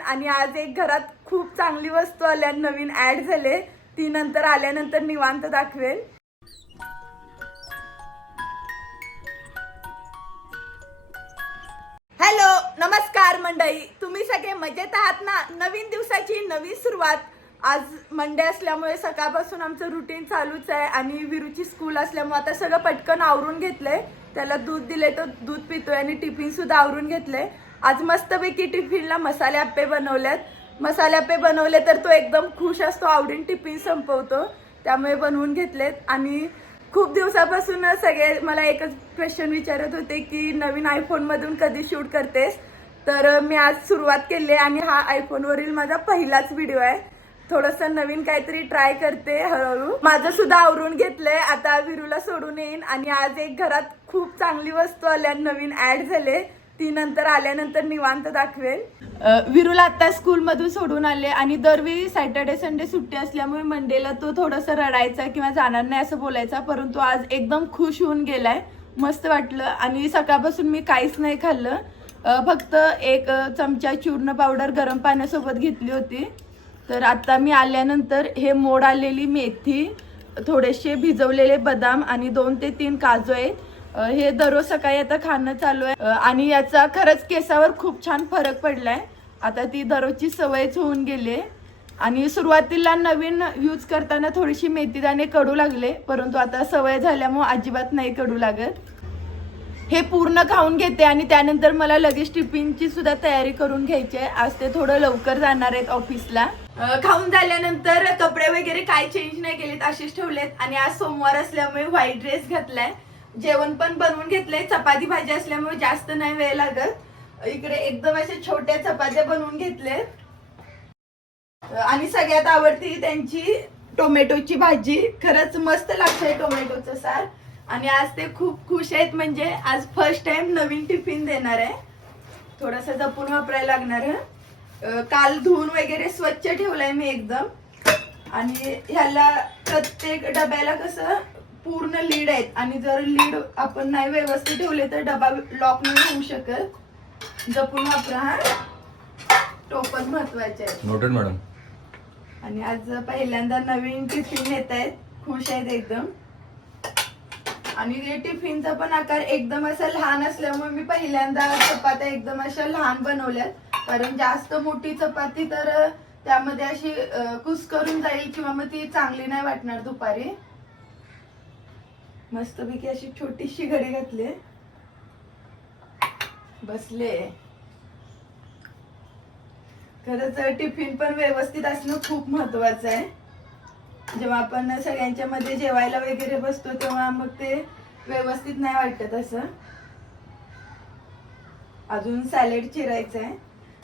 आणि आज एक घरात खूप चांगली वस्तू आल्या, नवीन ऍड झाले, ती नंतर आल्यानंतर निवांत दाखवेल. हॅलो, नमस्कार मंडळी, तुम्ही सगळे मजेत आहात ना? नवीन दिवसाची नवी सुरुवात. आज मंडे असल्यामुळे सकाळपासून आमचं रुटीन चालूच आहे आणि विरूची स्कूल असल्यामुळे आता सगळं पटकन आवरून घेतलंय. त्याला दूध दिले तर दूध पितोय आणि टिफिन सुद्धा आवरून घेतलंय. आज मस्तपैकी टिफिनला मसाले आप्पे बनवलेत. मसाले आप्पे बनवले तर तो एकदम खुश असतो, आवडीन टिफिन संपवतो, त्यामुळे बनवून घेतलेत. आणि खूप दिवसापासून सगळे मला एकच क्वेश्चन विचारत होते की नवीन आयफोन मधून कधी शूट करतेस, तर मी आज सुरुवात केली आणि हा आयफोन वरील माझा पहिलाच व्हिडिओ आहे. थोडस नवीन काहीतरी ट्राय करते हळूहळू. माझं सुद्धा आवरून घेतलंय, आता विरूला सोडून येईन. आणि आज एक घरात खूप चांगली वस्तू आल्या, नवीन ऍड झाले, ती नंतर आल्यानंतर निवांत दाखवेल. विरूला आता स्कूल मधून सोडून आले आणि दरवेळी सॅटर्डे संडे सुट्टी असल्यामुळे मंडेला तो थोडासा रडायचा किंवा जाणार नाही असं बोलायचा, परंतु आज एकदम खुश होऊन गेलाय. मस्त वाटलं. आणि सकाळपासून मी काहीच नाही खाल्लं, फक्त एक चमचा चूर्ण पावडर गरम पाण्यासोबत घेतली होती. तर आता मी आल्यानंतर हे मोड आलेली मेथी, थोडेसे भिजवलेले बदाम आणि 2 ते 3 काजू आहेत. हे दररोज सकाळी आता खाणं चालू आहे आणि याचा खरंच केसावर खूप छान फरक पडलाय. आता ती दररोजची सवयच होऊन गेली. आणि सुरुवातीला नवीन यूज करताना थोडीशी मेथीदाणे कडू लागले, परंतु आता सवय झाल्यामुळे अजिबात नाही कडू लागत. हे पूर्ण खाऊन घेते आणि त्यानंतर मला लगेच टिफिनची सुद्धा तयारी करून घ्यायची आहे. आज ते थोडं लवकर जाणार आहेत ऑफिसला. खाऊन झाल्यानंतर कपडे वगैरे काय चेंज नाही केलेत, असेच ठेवलेत. आणि आज सोमवार असल्यामुळे व्हाईट ड्रेस घातलाय. जेवण पण बनवून घेतलंय. चपाती भाजी असल्यामुळे जास्त नाही वेळ लागत. इकडे एकदम अशा छोट्या चपात्या बनवून घेतलेत. आणि सगळ्यात आवडती त्यांची टोमॅटोची भाजी. खरंच मस्त लागतंय टोमॅटोचं सार. आणि आज ते खूप खुश आहेत, म्हणजे आज फर्स्ट टाइम नवीन टिफिन देणार आहे. थोडासा जपून वापरायला लागणार आहे. काल धुवून वगैरे स्वच्छ ठेवलाय मी एकदम. आणि ह्याला प्रत्येक डब्याला कसं पूर्ण लीड आहेत आणि जर लीड आपण नाही व्यवस्थित ठेवले तर डबा लॉक नाही होऊ शकत. जपून वापरा हा. टोपण महत्वाचे आहे. Noted madam. आणि आज पहिल्यांदा नवीन टिफिन येत आहेत, खुश आहेत एकदम. आणि टिफिनचा पण आकार एकदम असा लहान असल्यामुळे मी पहिल्यांदा चपात्या एकदम अशा लहान बनवल्यात, कारण जास्त मोठी चपाती तर त्यामध्ये अशी कुस्करून जाईल किंवा मग ती चांगली नाही वाटणार दुपारी. मस्तपैकी अशी छोटीशी घडी घातली, बसले. खरंच टिफिन पण व्यवस्थित असणं खूप महत्वाचं आहे. जेव्हा आपण सगळ्यांच्या मध्ये जेवायला वगैरे बसतो तेव्हा मग ते व्यवस्थित नाही वाटत असं. अजून सॅलेड चिरायचं आहे.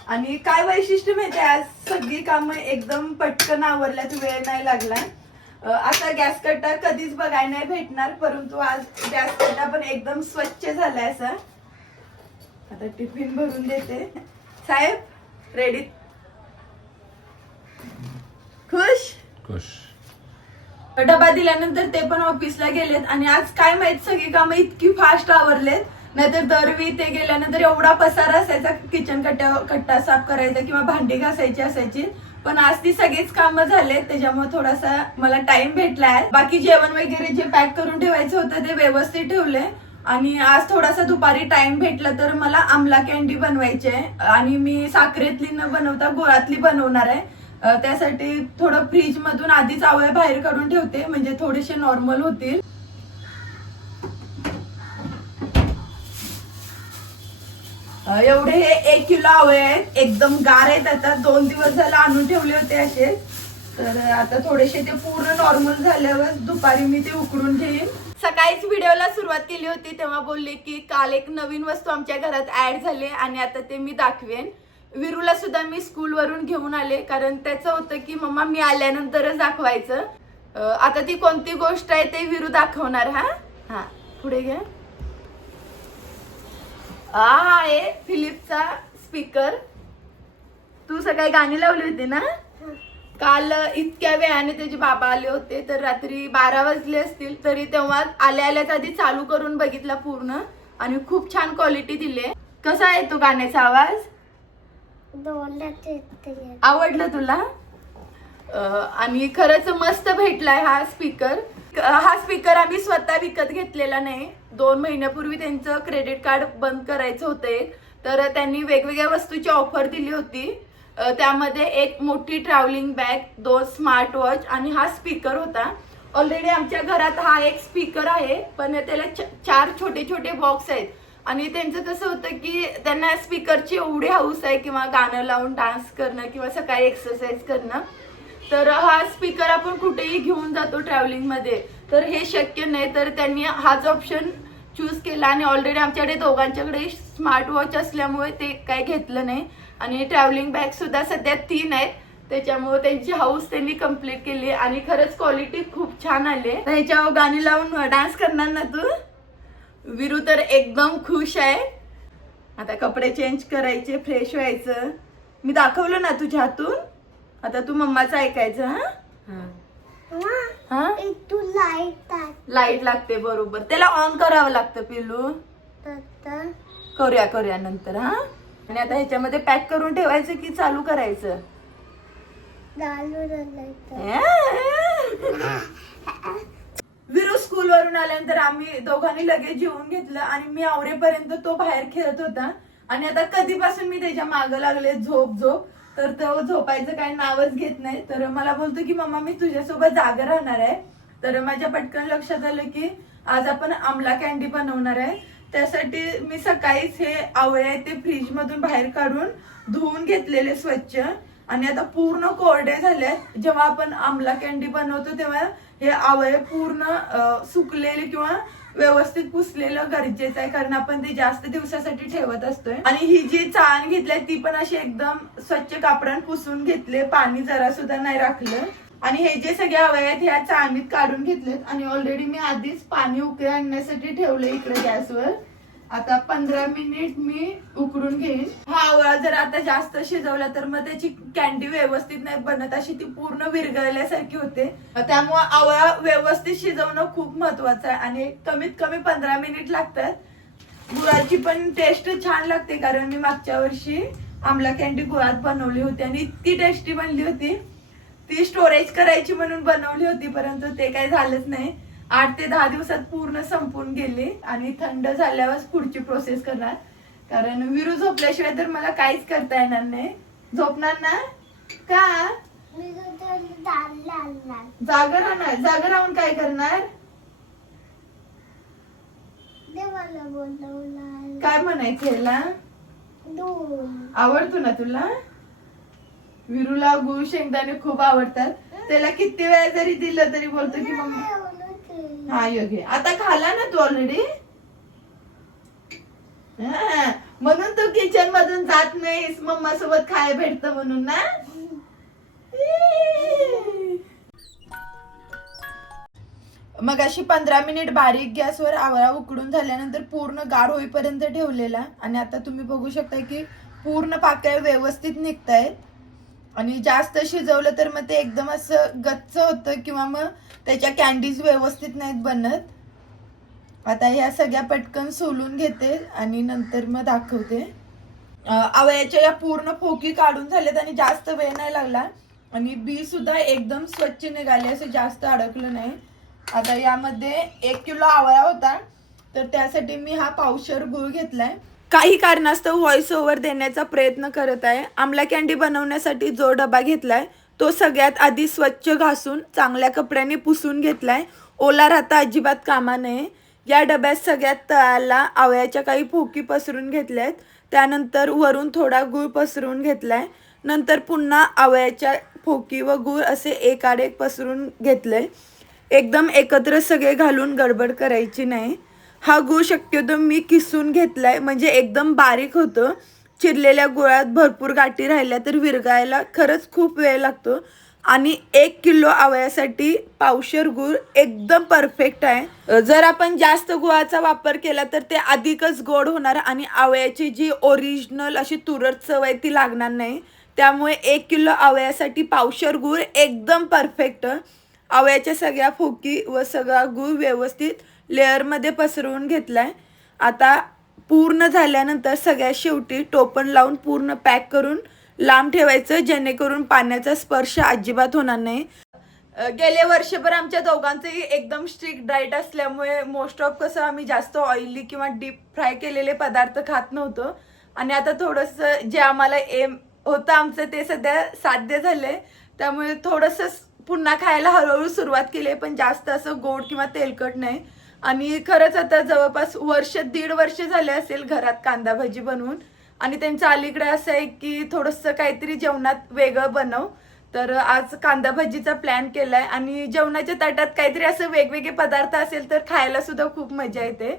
आणि काय वैशिष्ट्य माहिती, आज सगळी कामं एकदम पटकन आवरल्यात, वेळ नाही लागला. असा गॅस कट्टा कधीच बघायला नाही भेटणार, परंतु आज गॅस कट्टा पण एकदम स्वच्छ झालाय असा. आता टिफिन भरून देते. साहेब रेडी? खुश? खुश. डबा दिल्यानंतर ते पण ऑफिसला गेलेत. आणि आज काय माहित सगळी कामं इतकी फास्ट आवरलेत, नाहीतर दरवेळी ते गेल्यानंतर एवढा पसारा असायचा, किचन कट्टा साफ करायचा किंवा भांडी घासायची असायची. पण आज ती सगळीच कामं झालेत, त्याच्यामुळे थोडासा मला टाइम भेटलाय. बाकी जेवण वगैरे जे पॅक करून ठेवायचं होतं ते व्यवस्थित ठेवले. आणि आज थोडासा दुपारी टाइम भेटला तर मला आमला कॅन्डी बनवायची आहे आणि मी साखरेतली न बनवता गुळातली बनवणार आहे. त्यासाठी थोडं फ्रीज मधून आधीच आवळे बाहेर काढून ठेवते, म्हणजे थोडेसे नॉर्मल होतील. एवढे हे 1 किलो आवळे आहेत, एकदम गार आहेत. आता 2 दिवस झाला आणून ठेवले होते असे. तर आता थोडेसे ते पूर्ण नॉर्मल झाल्यावर दुपारी मी ते उकडून घेईन. सकाळीच व्हिडिओला सुरुवात केली होती तेव्हा बोलले की काल एक नवीन वस्तू आमच्या घरात ऍड झाली आणि आता ते मी दाखवेन. विरूला सुद्धा मी स्कूल वरून घेऊन आले, कारण त्याचं होतं की मम्मा मी आल्यानंतरच दाखवायचं. आता ती कोणती गोष्ट आहे ते विरू दाखवणार. हा पुढे घ्या. हा आहे फिलिप्सचा स्पीकर. तू सकाळी गाणी लावली होती ना काल? इतक्या वेळाने त्याचे बाबा आले होते, तर रात्री 12 वाजले असतील, तरी तेव्हा आल्याच आधी चालू करून बघितला पूर्ण आणि खूप छान क्वालिटी दिली. कसा आहे तो गाण्याचा आवाज? आवडलं तुला? आणि खरंच मस्त भेटलाय हा स्पीकर. हा स्पीकर आम्ही स्वतः विकत घेतलेला नाही. 2 महिन्यापूर्वी त्यांचं क्रेडिट कार्ड बंद करायचं होतं, तर त्यांनी वेगवेगळ्या वस्तूची ऑफर दिली होती. त्यामध्ये एक मोठी ट्रॅव्हलिंग बॅग, 2 स्मार्ट वॉच आणि हा स्पीकर होता. ऑलरेडी आमच्या घरात हा एक स्पीकर आहे, पण त्याला 4 छोटे छोटे बॉक्स आहेत. आणि त्यांचं कसं होतं की त्यांना स्पीकरची एवढी हौस आहे, किंवा गाणं लावून डान्स करणं किंवा सकाळी एक्सरसाइज करणं. तर हा स्पीकर आपण कुठेही घेऊन जातो ट्रॅव्हलिंग मध्ये, तर हे शक्य नाही. तर त्यांनी हाच ऑप्शन चूज केला. आणि ऑलरेडी आमच्याकडे दोघांच्याकडे स्मार्ट वॉच असल्यामुळे ते काही घेतलं नाही. आणि ट्रॅव्हलिंग बॅग सुद्धा सध्या 3 आहेत, त्याच्यामुळे त्यांची हाऊस त्यांनी कम्प्लीट केली. आणि खरंच क्वालिटी खूप छान आली. ह्याच्यावर गाणी लावून डान्स करणार ना तू? विरू तर एकदम खुश आहे. आता कपडे चेंज करायचे, फ्रेश व्हायचं. मी दाखवलं ना तुझ्या हातून. आता तू मम्माचं ऐकायचं. हा तू लाईट लागते, बरोबर. त्याला ऑन करावं लागतं पिल्लू. करूया नंतर. हा, आणि आता ह्याच्यामध्ये पॅक करून ठेवायचं की चालू करायचं? विरू स्कूल वरून आल्यानंतर आम्ही दोघांनी लगेच जेवून घेतलं. आणि मी आवरेपर्यंत तो बाहेर खेळत होता. आणि आता कधीपासून मी त्याच्या मागं लागले, झोप. तर तो झोपायचं काही नावच घेत नाही. तर मला बोलतो की मम्मा मी तुझ्यासोबत जागा राहणार आहे. तर माझ्या पटकन लक्षात आलं की आज आपण आमला कॅन्डी बनवणार आहे. त्यासाठी मी सकाळीच हे आवळे ते फ्रीज मधून बाहेर काढून धुवून घेतलेले स्वच्छ. आणि आता पूर्ण कोरडे झालेत. जेव्हा आपण आमला कॅन्डी बनवतो तेव्हा हे आवळे पूर्ण सुकलेले किंवा व्यवस्थित पुसलेलं गरजेचं आहे, कारण आपण ते जास्त दिवसासाठी ठेवत असतोय. आणि ही जी चाळण घेतली ती पण अशी एकदम स्वच्छ कापडाने पुसून घेतले, पाणी जरा सुद्धा नाही राखलं. आणि हे जे सगळे आवळे आहेत ह्या चाळणीत काढून घेतलेत. आणि ऑलरेडी मी आधीच पाणी उकळी आणण्यासाठी ठेवले इकडे गॅसवर. आता 15 मिनिट मी उकडून घेईन. हा आवळा जर आता जास्त शिजवला तर मग त्याची कॅन्डी व्यवस्थित नाही बनत, अशी ती पूर्ण विरघळल्यासारखी होते. त्यामुळे आवळा व्यवस्थित शिजवणं खूप महत्वाचं आहे. आणि कमीत कमी 15 मिनिट लागतात. गुळाची पण टेस्ट छान लागते, कारण मी मागच्या वर्षी आमला कॅन्डी गुळात बनवली होती आणि इतकी टेस्टी बनली होती. ती स्टोरेज करायची म्हणून बनवली होती, परंतु ते काही झालंच नाही. 8 ते 10 दिवसात पूर्ण संपून गेली. आणि थंड झाल्यावर पुढची प्रोसेस करणार, कारण विरू झोपल्याशिवाय तर मला काहीच करता येणार नाही. झोपणार ना? का जागर राहणार? जागर राहून काय करणार? काय म्हणायचं ह्याला? आवडतो ना तुला? विरूला गुळ शेंगदाणे खूप आवडतात. त्याला किती वेळा जरी दिलं तरी बोलतो की मम्मा. हा योग्य. आता खाला ना तू ऑलरेडी. म्हणून तू किचन मधून जात नाहीस, मम्मा सोबत खाय भेटतं म्हणून ना. मग अशी 15 मिनिट बारीक गॅसवर आवळा उकडून झाल्यानंतर पूर्ण गार होईपर्यंत ठेवलेला. आणि आता तुम्ही बघू शकता की पूर्ण पाकळ्या व्यवस्थित निघतायत. आणि जास्त शिजवलं तर मग ते एकदम असं गच्च होतं, किंवा मग त्याच्या कॅन्डीज व्यवस्थित नाहीत बनत. आता ह्या सगळ्या पटकन सोलून घेते आणि नंतर मग दाखवते. आवळ्याच्या या पूर्ण फोकी काढून झाल्यात आणि जास्त वेळ नाही लागला. आणि बी सुद्धा एकदम स्वच्छ निघाले, असं जास्त अडकलं नाही. आता यामध्ये 1 किलो आवळा होता, तर त्यासाठी मी हा पावशेर गूळ घेतलाय. काही कारणास्तव व्हॉइस ओव्हर देण्याचा प्रयत्न करत आहे. आमला कॅन्डी बनवण्यासाठी जो डबा घेतलाय तो सगळ्यात आधी स्वच्छ घासून चांगल्या कपड्याने पुसून घेतलाय. ओला राहता अजिबात कामा नये. या डब्यात सगळ्यात तळाला आवळ्याच्या काही फोकी पसरून घेतल्यात. त्यानंतर वरून थोडा गूळ पसरून घेतलाय. नंतर पुन्हा आवळ्याच्या फोकी व गूळ असे एकाड एक पसरून घेतलंय. एकदम एकत्र सगळे घालून गडबड करायची नाही. हा गूळ शक्यतो मी किसून घेतलाय, म्हणजे एकदम बारीक होतं. चिरलेल्या गुळात भरपूर गाठी राहिल्या तर विरघळायला खरंच खूप वेळ लागतो. आणि 1 किलो आवळ्यासाठी पावशेर गूळ एकदम परफेक्ट आहे. जर आपण जास्त गुळाचा वापर केला तर ते अधिकच गोड होणार आणि आवळ्याची जी ओरिजिनल अशी तुरट चव आहे ती लागणार नाही. त्यामुळे 1 किलो आवळ्यासाठी पावशेर गूळ एकदम परफेक्ट. आवळ्याच्या सगळ्या फोकी व सगळा गूळ व्यवस्थित लेअरमध्ये पसरवून घेतलाय. आता पूर्ण झाल्यानंतर सगळ्या शेवटी टोपण लावून पूर्ण पॅक करून लांब ठेवायचं, जेणेकरून पाण्याचा स्पर्श अजिबात होणार नाही. गेले वर्षभर आमच्या दोघांचंही एकदम स्ट्रिक्ट डाएट असल्यामुळे मोस्ट ऑफ कसं आम्ही जास्त ऑइली किंवा डीप फ्राय केलेले पदार्थ खात नव्हतो. आणि आता थोडंसं जे आम्हाला एम होतं आमचं ते सध्या साध्य झालंय. त्यामुळे थोडंसं पुन्हा खायला हळूहळू सुरुवात केली, पण जास्त असं गोड किंवा तेलकट नाही. आणि खरंच आता जवळपास दीड वर्ष झाले असेल घरात कांदा भजी बनवून. आणि त्यांचं अलीकडे असं आहे की थोडंसं काहीतरी जेवणात वेगळं बनव. तर आज कांदा भजीचा प्लॅन केलाय. आणि जेवणाच्या ताटात काहीतरी असं वेगवेगळे पदार्थ असेल तर खायला सुद्धा खूप मजा येते.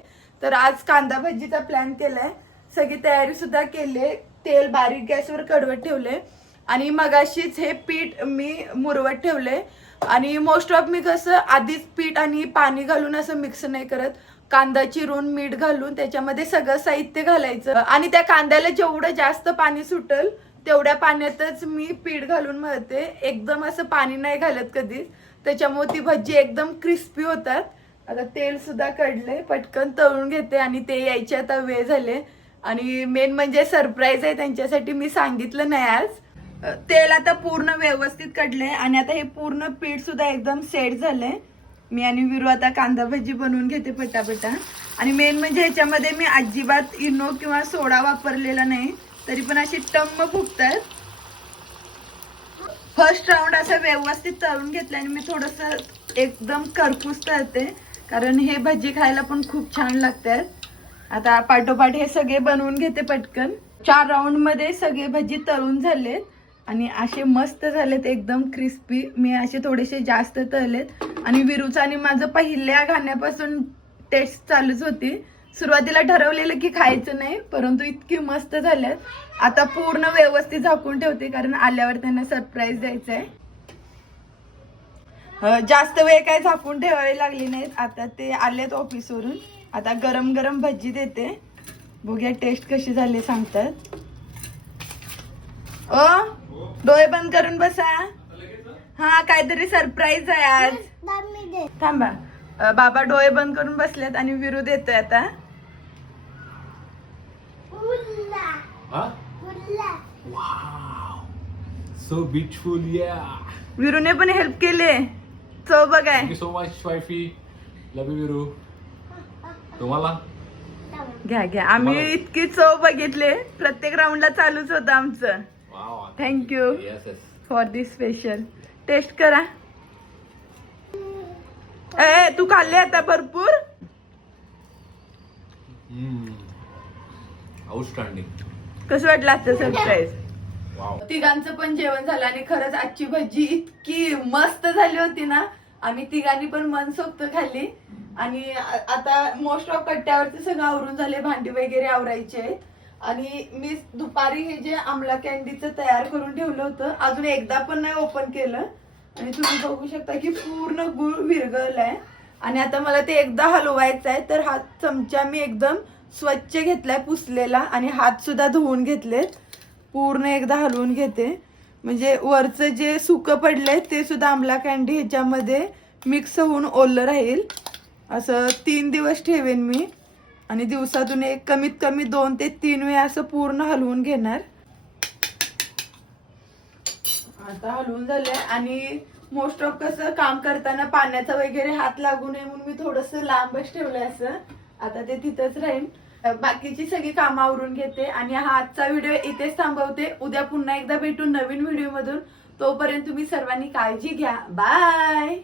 तर आज कांदा भजीचा प्लॅन केलाय. सगळी तयारी सुद्धा केली. तेल बारीक गॅसवर कडवत ठेवले आणि मगाशीच हे पीठ मी मुरवत ठेवले. आणि मोस्ट ऑफ मी कसं आधीच पीठ आणि पाणी घालून असं मिक्स नाही करत. कांदा चिरून मीठ घालून त्याच्यामध्ये सगळं साहित्य घालायचं आणि त्या कांद्याला जेवढं जास्त पाणी सुटेल तेवढ्या पाण्यातच मी पीठ घालून मळते. एकदम असं पाणी नाही घालत कधीच. त्याच्यामुळे ती भजी एकदम क्रिस्पी होतात. आता तेल सुद्धा कडले, पटकन तळून घेते आणि ते यायचे आता वेळ झाले. आणि मेन म्हणजे सरप्राईज आहे त्यांच्यासाठी, मी सांगितलं नाही आज. तेल आता पूर्ण व्यवस्थित कडले आणि आता हे पूर्ण पीठ सुद्धा एकदम सेट झालंय. मी आणि विरू आता कांदा भजी बनवून घेते पटापटा. आणि मेन म्हणजे ह्याच्यामध्ये मी अजिबात इनो किंवा सोडा वापरलेला नाही, तरी पण अशी टम्म फुगतात. फर्स्ट राऊंड असं व्यवस्थित तळून घेतलं आणि मी थोडंसं एकदम करपूस तळते, कारण हे भजी खायला पण खूप छान लागतात. आता पाठोपाठ हे सगळे बनवून घेते पटकन. 4 राऊंड मध्ये सगळे भजी तळून झालेत आणि असे मस्त झालेत एकदम क्रिस्पी. मी असे थोडेसे जास्त तळलेत. आणि विरूचा आणि माझं पहिल्या खाण्यापासून टेस्ट चालूच होती. सुरुवातीला ठरवलेलं की खायचं नाही, परंतु इतकी मस्त झाल्यात. आता पूर्ण व्यवस्थित झाकून ठेवते, कारण आल्यावर त्यांना सरप्राईज द्यायचं आहे. जास्त वेळ काय झाकून ठेवावी लागली नाहीत. आता ते आलेत ऑफिसवरून. आता गरम गरम भजी देते, बघूया टेस्ट कशी झाली सांगतात. ओ डोळे बंद करून बसा. हा काहीतरी सरप्राईज आहे आज. थांबा, बाबा डोळे बंद करून बसलेत आणि विरू देतोय आता. So beautiful. या विरूने पण हेल्प केले. चव बघाय. Thank you so much wifey. Love you Viru. तुम्हाला घ्या घ्या. आम्ही इतकी चव बघितले, प्रत्येक राऊंडला चालूच होतं आमचं. Thank you for this special. Test करा. ए तू खाल्ले आता भरपूर. आउटस्टँडिंग. कसं वाटलं आजचं सरप्राईज? तिघांचं पण जेवण झालं आणि खरंच आजची भजी इतकी मस्त झाली होती ना, आम्ही तिघांनी पण मनसोक्त खाल्ली. आणि आता मोस्ट ऑफ कट्ट्यावरती सगळं आवरून झाले, भांडी वगैरे आवरायचे. आणि मी दुपारी हे जे आमला कॅन्डीचं तयार करून ठेवलं होतं, अजून एकदा पण नाही ओपन केलं. आणि तुम्ही बघू शकता की पूर्ण गुळ विरघळलाय. आणि आता मला ते एकदा हलवायचं आहे, तर हा चमचा मी एकदम स्वच्छ घेतलाय पुसलेला आणि हात सुद्धा धुवून घेतलेत. पूर्ण एकदा हलवून घेते, म्हणजे वरचं जे सुकं पडलंय ते सुद्धा आमला कॅन्डी ह्याच्यामध्ये मिक्स होऊन ओलं राहील. असं 3 दिवस ठेवेन मी आणि दिवसातून एक कमीत कमी 2 ते 3 वेळा असं पूर्ण हलवून घेणार. आता हलवून झालंय. आणि मोस्ट ऑफ कसं काम करताना पाण्याचा वगैरे हात लागू नये म्हणून मी थोडंसं लांबच ठेवलंय असं. आता ते तिथंच राहील. बाकीची सगळी कामं आवरून घेते आणि हा आजचा व्हिडिओ इथेच थांबवते. उद्या पुन्हा एकदा भेटू नवीन व्हिडिओ मधून. तोपर्यंत तुम्ही सर्वांनी काळजी घ्या. बाय.